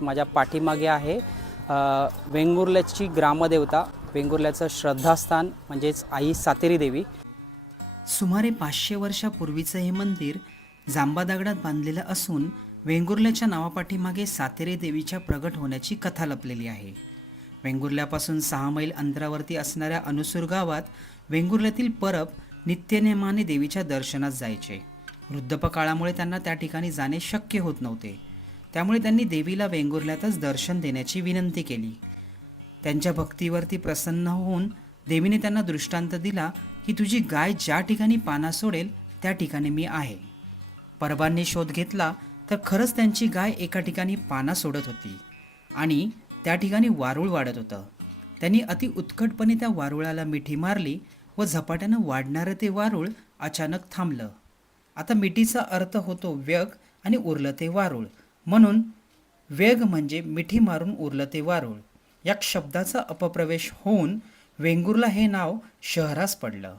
माझ्या पाठीमागे आहे वेंगुर्ल्याची ग्रामदेवता, वेंगुर्ल्याचं श्रद्धास्थान म्हणजेच आई सातेरी देवी। सुमारे 500 वर्षापूर्वीचं हे मंदिर जांबा दगडात बांधलेलं असून वेंगुर्ल्याच्या नावापाठीमागे सातेरी देवीच्या प्रगट होण्याची कथा लपलेली आहे। वेंगुर्ल्यापासून 6 मैल अंतरावरती असणाऱ्या अनुसूर गावात वेंगुर्ल्यातील परब नित्यनेमाने देवीच्या दर्शनास जायचे। वृद्धपकाळामुळे त्यांना त्या ठिकाणी जाणे शक्य होत नव्हते, त्यामुळे त्यांनी देवीला वेंगुर्ल्यातच दर्शन देण्याची विनंती केली। त्यांच्या भक्तीवरती प्रसन्न होऊन देवीने त्यांना दृष्टांत दिला की तुझी गाय ज्या ठिकाणी पाना सोडेल त्या ठिकाणी मी आहे। परबांनी शोध घेतला तर खरंच त्यांची गाय एका ठिकाणी पाना सोडत होती आणि त्या ठिकाणी वारूळ वाढत होतं। त्यांनी अति उत्कटपणे त्या वारुळाला मिठी मारली व झपाट्यानं वाढणारं ते वारूळ अचानक थांबलं। आता मिठीचा अर्थ होतो व्यग आणि उरलं ते वारूळ, म्हणून व्यग म्हणजे मिठी मारून उरलं ते वारूळ या शब्दाचा अपप्रवेश होऊन वेंगुर्ला हे नाव शहरास पडलं।